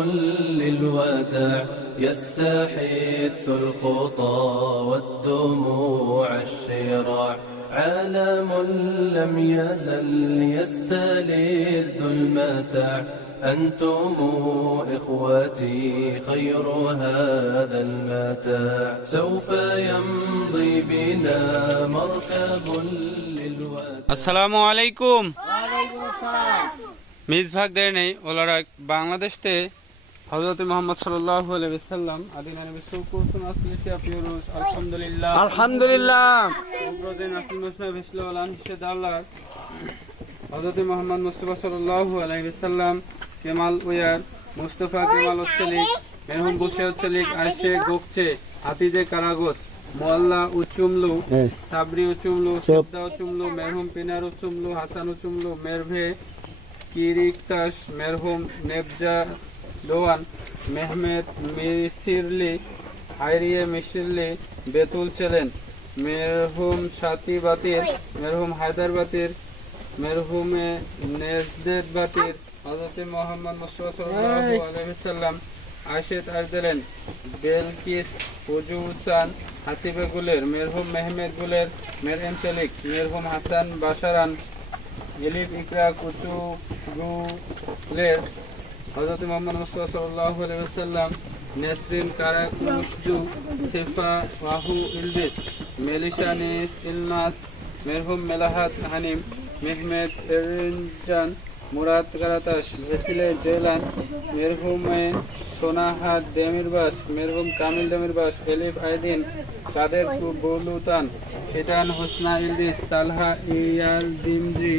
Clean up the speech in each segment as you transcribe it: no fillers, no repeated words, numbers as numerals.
للوداع يستحث الخطى والدموع الشراع عالم لم يزل يستلذ المتاع أنتم إخوتي خير هذا المتاع سوف يمضي بنا مركب للوداع السلام عليكم وعليكم السلام মিসভাগ দেয় নেই ওলারা বাংলাদেশে হযরত মুহাম্মদ সাল্লাল্লাহু আলাইহি ওয়াসাল্লাম আদিনা নবী সুকুরতুন আসলিকে পিরোজ আলহামদুলিল্লাহ আলহামদুলিল্লাহ প্রজেন আসল মুসনা বিসলা ওলান হিসেবে আল্লাহ হযরত মুহাম্মদ মুস্তাফা সাল্লাল্লাহু আলাইহি ওয়াসাল্লাম কেমাল ওয়ার মুস্তাফা কেমাল ওচ্ছলিক মেরহুম বসে ওচ্ছলিক আয়েশে গোকছে হাতিজে কারাগোস মোয়াল্লা উচুমলু সাবরি উচুমলু সবদা উচুমলু মেরহুম পিনার উচুমলু হাসান উচুমলু মেরভে কিরিকতাস মেরহুম নেবজা দোয়ান মেহমেদ মিসিরলি হাইরিয়ে মিসিরলি বেতুল ছেলেন মেরহুম সাতি বাতির মেরহুম হায়দার বাতির মেরহুমে নেজদেদ বাতির হযরত মুহাম্মদ মুস্তাফা সাল্লাল্লাহু আলাইহি ওয়াসাল্লাম আয়েশাত আরদেলেন বেলকিস উজুসান হাসিবে গুলের মেরহুম মেহমেদ গুলের মেরহুম সেলিক মেরহুম হাসান বাশারান এলিফ ইকরা কুচু গুলের হযরত মুহাম্মদ মুস্তাফা সাল্লাল্লাহু আলাইহি ওয়াসাল্লাম নেসরিন কারাকুশজু সিফা ওয়াহু ইলদিস মেলিশানিস ইলনাস মেরহুম মেলাহাত হানিম Mehmet Erincan Murat Karatas Vesile Ceylan মেরহুমে সোনাহাত দেমিরবাস মেরহুম Kamil Demirbas Elif Aydin Kader Bulutan ইটান হোসনা ইলদিস তালহা ইয়ালদিমজি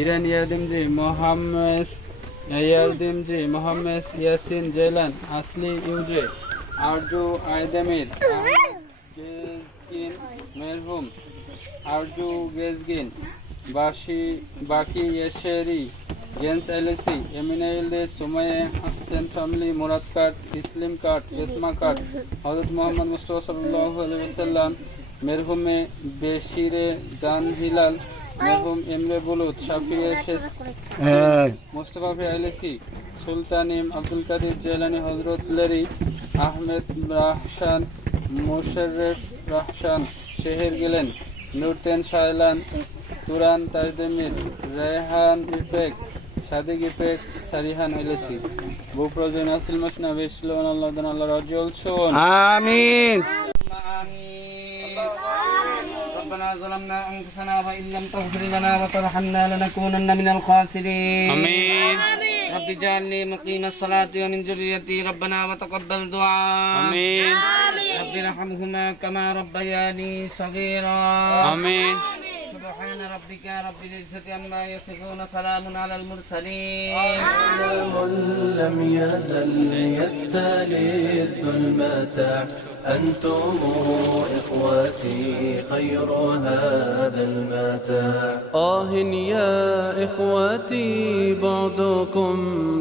ইরান ইয়ালদিমজি মোহাম্মদ ইয়ালদিমজি Mohammad Yasin Ceylan Asli Yuce Arzu Aydemir Gezgin মেরহুম আরজু গেজগিন বাকি ইয়েশেরি জেন্স এলএসি এমিনাইলদে সুমাইয়া হাসান ফ্যামিলি মুরাদ কাট ইসলাম কাট ইসমা কাট হযরত মুহাম্মদ মুস্তাফা সাল্লাল্লাহু আলাইহি ওয়াসাল্লাম মেরহুমে বেশিরে জান হিলাল মেরহুম এমরে বুলুত শাফিয়ে শেষ মুস্তাফা এলএসি সুলতানিম আব্দুল কাদের জেলানি হযরত লেরি আহমেদ রাহসান মুশাররফ রাহসান শেহের গেলেন নুরতেন শায়লান Turan তাজদেমির Rehan EPIC Sadiq EPIC সারিহান LAC বুপ্রজন আসল মাসনা বিশলন আল্লাহ দান আল্লাহ রাজল শুন আমিন ربنا ظلمنا أنفسنا وإن لم تغفر لنا وترحمنا لنكونن من الخاسرين آمين رب اجعلني مقيم الصلاة ومن ذريتي ربنا وتقبل دعاء آمين رب ارحمهما كما ربياني صغيرا آمين سبحان ربك رب العزة عما يصفون سلام على المرسلين عالم لم يزل يستلذ المتاع أنتم إخوتي خير هذا المتاع يا إخوتي بعدكم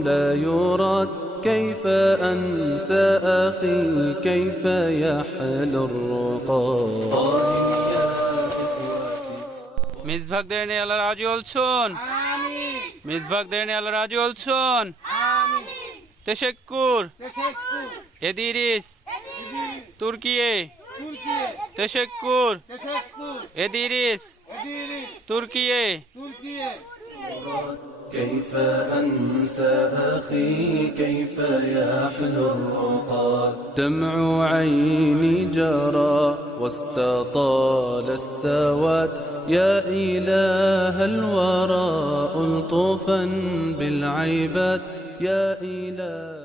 لا يراد كيف أنسى أخي كيف يحلو الرقاد মিসভাগ দেয় নেই আল্লাহ রাজি olsun মিসভাগ দেয় নেই আল্লাহ রাজি olsun teşekkür ederiz Türkiye teşekkür ederiz Türkiye كيف أنسى أخي كيف يحلو الرقاد دمع عيني جرى واستطال السواد يا إله الورى ألطفا بالعباد يا إله